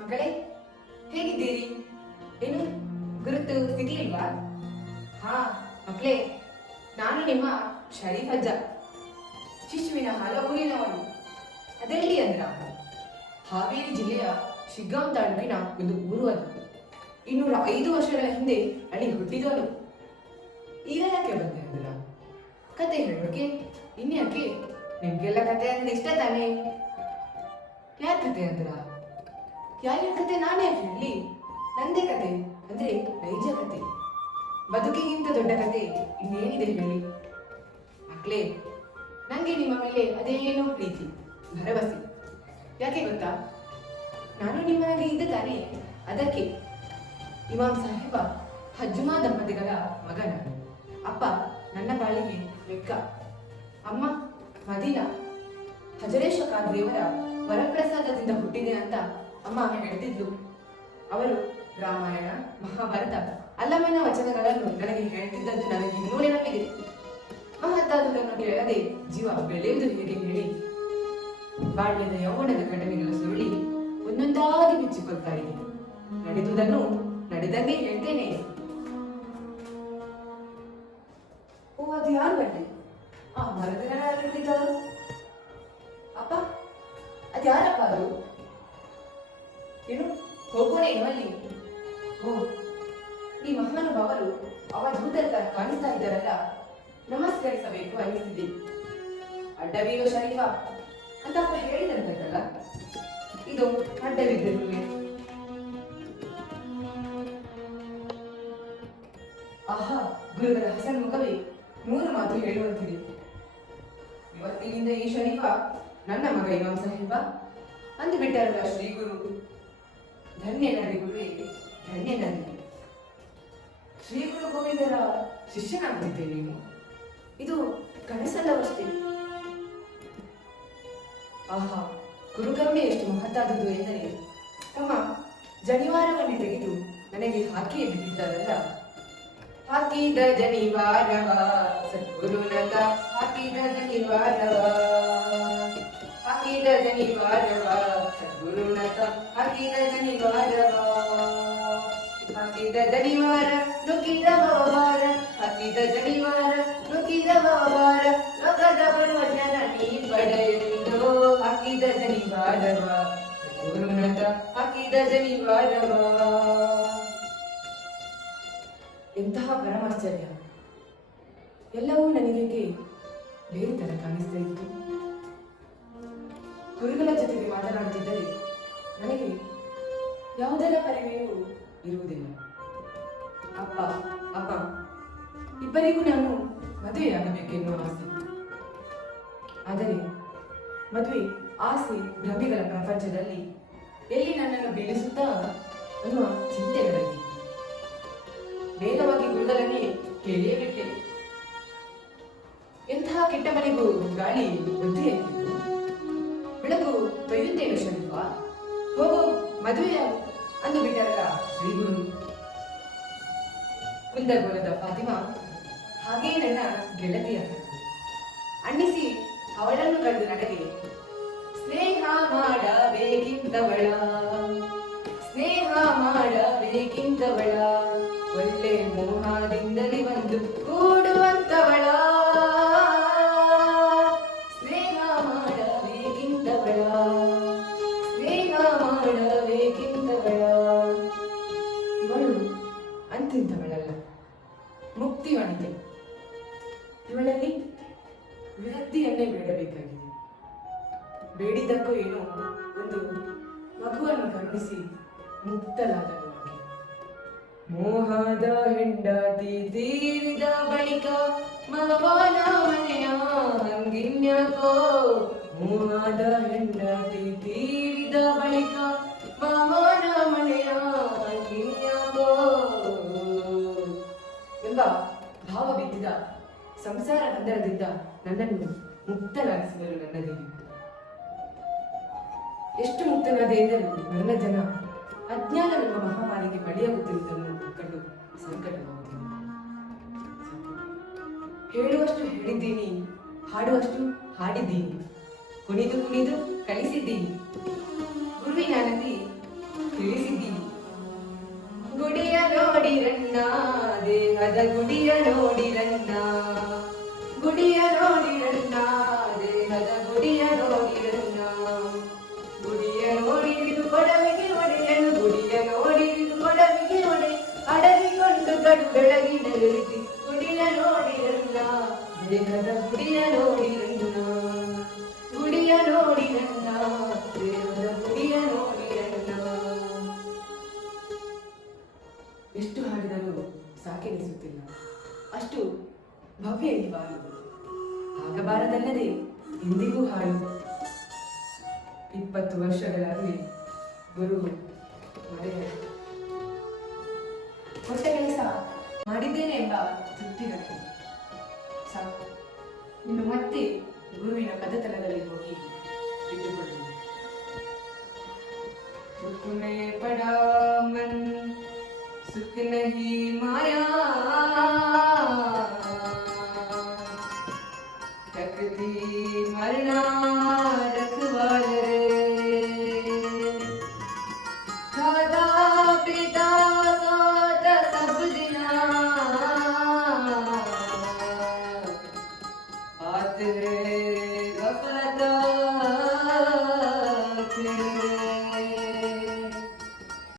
ಮಗಳೇ, ಹೇಗಿದ್ದೀರಿ? ಏನು ಗುರುತು ಸಿಗ್ಲಿಲ್ವಾ? ಹಾ ಮಗಳೇ, ನಾನು ನಿಮ್ಮ ಶರೀಫ್ ಅಜ್ಜ, ಶಿಶುವಿನ ಹಲವೂರಿನವನು. ಅದೆಲ್ಲಿ ಅಂದ್ರ, ಹಾವೇರಿ ಜಿಲ್ಲೆಯ ಶಿಗ್ಗಾಂವ್ ತಾಲೂಕಿನ ಒಂದು ಊರು ಅದು. 205 ವರ್ಷಗಳ ಹಿಂದೆ ಅಲ್ಲಿ ಹುಟ್ಟಿದವನು. ಈಗ ಯಾಕೆ ಬಂದೆ ಅಂದ್ರ, ಕತೆ ಹೇಳೋಕೆ. ಇನ್ಯಾಕೆ? ನಿಮ್ಗೆಲ್ಲ ಕತೆ ಅಂದ್ರೆ ಇಷ್ಟ ತಾನೇ? ಯಾರ ಕತೆ ಅಂದ್ರ, ಯಾರ ಕತೆ ನಾನೇ ಹೇಳಿ? ನಂದೇ ಕತೆ ಅಂದ್ರೆ ನೈಜ ಕತೆ. ಬದುಕಿಗಿಂತ ದೊಡ್ಡ ಕತೆ ಇನ್ನೇನಿದೆ ಹೇಳಿ? ಮಕ್ಳೇ, ನಂಗೆ ನಿಮ್ಮ ಮೇಲೆ ಅದೇನೋ ಪ್ರೀತಿ, ಭರವಸೆ. ಯಾಕೆ ಗೊತ್ತಾ? ನಾನು ನಿಮ್ಮನಾಗೆ ಇದ್ದ ತಾನೇ, ಅದಕ್ಕೆ. ಇಮಾಮ್ ಸಾಹೇಬ ಹಜ್ಮಾ ದಂಪತಿಗಳ ಮಗನ. ಅಪ್ಪ ನನ್ನ ಬಾಳಿಗೆ ಮೆಕ್ಕ, ಅಮ್ಮ ಮದೀನಾ ಹಜರೇಶ ಖಾದ್ರಿಯವರ ವರಪ್ರಸಾದದಿಂದ ಹುಟ್ಟಿದೆ ಅಂತ ಅಮ್ಮ ಹೇಳ್ತಿದ್ಲು. ಅವರು ರಾಮಾಯಣ, ಮಹಾಭಾರತ, ಅಲ್ಲಮನ ವಚನಗಳನ್ನು ನನಗೆ ಹೇಳ್ತಿದ್ದದ್ದು ನನಗೆ ಇನ್ನೂ ನೆನಪಿದೆ. ಮಹತ್ತಾದುದನ್ನು ಕೇಳದೆ ಜೀವ ಬೆಳೆಯುವುದು ಹೇಗೆ ಹೇಳಿ? ಬಾಳ್ಯದ ಯೌವನದ ಘಟನೆಗಳು ಸುರುಳಿ ಒಂದೊಂದಾಗಿ ಬಿಚ್ಚಿಕೊಳ್ತಾ ಇದೆ. ನಡೆದುದನ್ನು ನಡೆದಂಗೆ ಹೇಳ್ತೇನೆ. ಓ, ಅದು ಯಾರು ಬನ್ನಿ? ಆ ಮರದ ಕುಳಿತವರು. ಅಪ್ಪ, ಅದ್ಯಾರಪ್ಪ ಅದು? ಏನು ಹೋಗೋಣೇನು ಅಲ್ಲಿ? ಓ, ಈ ಮಹಾನುಭಾವರು ಅವಧೂತರ ತರ ಕಾಣಿಸ್ತಾ ಇದ್ದಾರಲ್ಲ, ನಮಸ್ಕರಿಸಬೇಕು ಅನ್ನಿಸಿದೆ. ಅಡ್ಡವೀರು ಶರೀಫ ಅಂತ ಅಪ್ಪ ಹೇಳಿದಂತಲ್ಲ, ಇದು ಅಡ್ಡವಿದ್ದರು. ಆಹಾ, ಗುರುಗಳ ಹಸನ್ ಮುಖವೇ 100 ಮಾತು ಹೇಳುವಂತಿದೆ. ಇವತ್ತಿನಿಂದ ಈ ಶರೀಫ ನನ್ನ ಮಗ ಇಮಾಮ್ ಸಾಹೇಬ ಅಂದು ಬಿಟ್ಟಾರಲ್ಲ ಶ್ರೀ ಗುರು. ಧನ್ಯನಾದೆ ಗುರುವೇ, ಧನ್ಯನಾದೆ. ಶ್ರೀ ಗುರು ಗೋವಿಂದರ ಶಿಷ್ಯನಾಗುತ್ತಿದ್ದೆ ನೀನು? ಇದು ಕನಸಲ್ಲವಷ್ಟೇ. ಆಹಾ, ಗುರುಕರುಣೆ ಎಷ್ಟು ಮಹತ್ತಾದುದು ಎಂದರೆ, ತಮ್ಮ ಜನಿವಾರವನ್ನೇ ತೆಗೆದು ನನಗೆ ಹಾಕಿಯೇ ಬಿಟ್ಟಿದ್ದಾರಲ್ಲ. ಹಾಕಿದ ಜನಿವಾರವ ಸದ್ಗುರುನತ, ಹಾಕಿದ ಜನಿವಾರವ, ಹಾಕಿದ ಜನಿವಾರವ ಸದ್ಗುರುನತ, ಹಾಕಿದ ಜನಿವಾರವ, ಹಾಕಿದ ಜನಿವಾರ ನುಗ್ಗಿದ ವಾರ, ಹಾಕಿದ ಜನಿವಾರ ನುಗ್ಗಿದ ವಾರ, ಲೋಕದ ಬರುವ ಜನ ನೀ ಪಡೆಯುವುದು. ಹಾಕಿದ ಜನಿವಾರವ ಸದ್ಗುರುನತ, ಹಾಕಿದ ಜನಿವಾರವ. ಎಂತಹ ಪರಮಾಶ್ಚರ್ಯ! ಎಲ್ಲವೂ ನನಗೆ ಬೇರೆ ತರ ಕಾಣಿಸ್ತಾ ಇತ್ತು. ಗುರುಗಳ ಜೊತೆಗೆ ಮಾತನಾಡುತ್ತಿದ್ದರೆ ನನಗೆ ಯಾವುದರ ಪರಿವೆಯೂ ಇರುವುದಿಲ್ಲ. ಅಪ್ಪ ಅಮ್ಮ ಇಬ್ಬರಿಗೂ ನಾನು ಮದುವೆಯಾಗಬೇಕೆನ್ನುವ ಆಸೆ. ಆದರೆ ಮದುವೆ ಆಸೆ ಭ್ರಮೆಗಳ ಪ್ರಪಂಚದಲ್ಲಿ ಎಲ್ಲಿ ನನ್ನನ್ನು ಬೀಳಿಸುತ್ತಾ ಅನ್ನುವ ಚಿಂತೆಗಳಲ್ಲಿ ವೇಗವಾಗಿ ಗುರುಗಳನ್ನೇ ಕೇಳಿಯೇ ಬಿಟ್ಟೆ. ಎಂತಹ ಕೆಟ್ಟ ಮನೆಗೂ ಗಾಳಿ ಬುದ್ಧಿ ಎತ್ತಿದ್ದು. ಬೆಳಕು ಬೈಯುತ್ತೇವೆ ಶರೀಫ, ಹೋಗು ಮದುವೆಯ ಅಂದು ಬಿಟ್ಟರಲ್ಲ ಶ್ರೀಗುರು. ಕುಂದಗೋಲದ ಫಾತಿಮಾ ಹಾಗೇ ನನ್ನ ಗೆಳತಿಯ ಅನ್ನಿಸಿ ಅವಳನ್ನು ಕಂಡು ನನಗೆ ಸ್ನೇಹ ಮಾಡಬೇಕಿಂತವಳ, ಸ್ನೇಹ ಮಾಡಬೇಕಿಂತವಳ, ಒಳ್ಳೆ ಮೋಹದಿಂದಲೇ ಬಂದು ಕೂಡುವಂತವಳ, ಸ್ನೇಹ ಮಾಡಬೇಕಿಂತವಳ, ಸ್ನೇಹ ಮಾಡಬೇಕಿಂತವಳ. ಇವಳು ಅಂತಿಂತವಳಲ್ಲ, ಮುಕ್ತಿ ವನಿತೆ. ಇವಳಲ್ಲಿ ವಿರಕ್ತಿಯನ್ನೇ ಬೇಡಬೇಕಾಗಿದೆ. ಬೇಡಿದ್ದಕ್ಕೂ ಏನೋ ಒಂದು ಮಗುವನ್ನು ಕರುಣಿಸಿ ಮುಕ್ತಲಾದಳು. ಮೋಹದ ಹೆಂಡತಿ ತೀರಿದ ಬಳಿಕ ಮಗನ ಮನೆಯ ಹಂಗಿನ್ಯಾಕೋ, ಮೋಹದ ಹೆಂಡತಿ ತೀರಿದ ಬಳಿಕ ಮಗನ ಮನೆಯ ಹಂಗಿನ್ಯಾಕೋ ಎಂಬ ಭಾವ ಬಿದ್ದಿದ ಸಂಸಾರ ಬಂಧನದಿಂದ ನನ್ನನ್ನು ಮುಕ್ತನಾಗಿಸಿದರು ನನ್ನ ದೇವಿ. ಎಷ್ಟು ಮುಕ್ತನಾದೆ ಎಂದರೂ ನನ್ನ ಜನ ಅಜ್ಞಾನವೆಂಬ ಮಹಾಮಾರಿಗೆ ಬಲಿಯಾಗುತ್ತಿರುವುದನ್ನು ಕಂಡು ಸಂಕಟವಾಗುತ್ತಿದೆ. ಹೇಳುವಷ್ಟು ಹೇಳಿದ್ದೀನಿ, ಹಾಡುವಷ್ಟು ಹಾಡಿದ್ದೀನಿ, ಕುಣಿದು ಕುಣಿದು ಕಲಿಸಿದ್ದೀನಿ. ಗುರುವಿನಾನಂದಿ ತಿಳಿಸಿದ್ದೀವಿ. ಗುಡಿಯ ನೋಡಿರಣ್ಣ, ದೇಹದ ಗುಡಿಯ ನೋಡಿರಣ್ಣ, ಗುಡಿಯ ನೋಡಿರಣ್ಣ, ದೇಹದ ಗುಡಿಯ ನೋಡಿರಣ್ಣ. ಗುಡಿಯ ನೋಡಿರಿದು ಕೊಡವಿಗೆ ಒಡೆಯನು, ಗುಡಿಯ ನೋಡಿರಿದು ಕೊಡವಿಗೆ ಒಡೆ, ಅಡವಿಕೊಂಡು ಕಡು ಬೆಳಗಿನ ರೀತಿ. ಗುಡಿಯ ನೋಡಿರಣ್ಣ, ದೇಹದ ಗುಡಿಯ ನೋಡಿರಣ್ಣ, ಗುಡಿಯ ನೋಡಿರಣ್ಣ, ದೇಹದ ಗುಡಿಯ ನೋಡಿರಣ್ಣ. ಎಷ್ಟು ಹಾಡಿದರೂ ಸಾಕೆನಿಸುತ್ತಿಲ್ಲ, ಅಷ್ಟು ಭವ್ಯ ಈ ಬಾಳು. ಆಗಬಾರದಲ್ಲದೆ ಇಂದಿಗೂ ಹಾಡು. 20 ವರ್ಷಗಳಾಗಲಿ ಗುರು ಮರೆಯ ಹೊಸ ಕೆಲಸ ಮಾಡಿದ್ದೇನೆ ಎಂಬ ತೃಪ್ತಿಗಳು ಸಾಕು. ಇನ್ನು ಮತ್ತೆ ಗುರುವಿನ ಪದತಲದಲ್ಲಿ ಹೋಗಿ ಇಟ್ಟುಕೊಳ್ಳುವುದು. सुख में पड़ा मन, सुख नहीं माया, तकदी मरना रखवाल रे, खादा पीता सोत सब दिना, बात है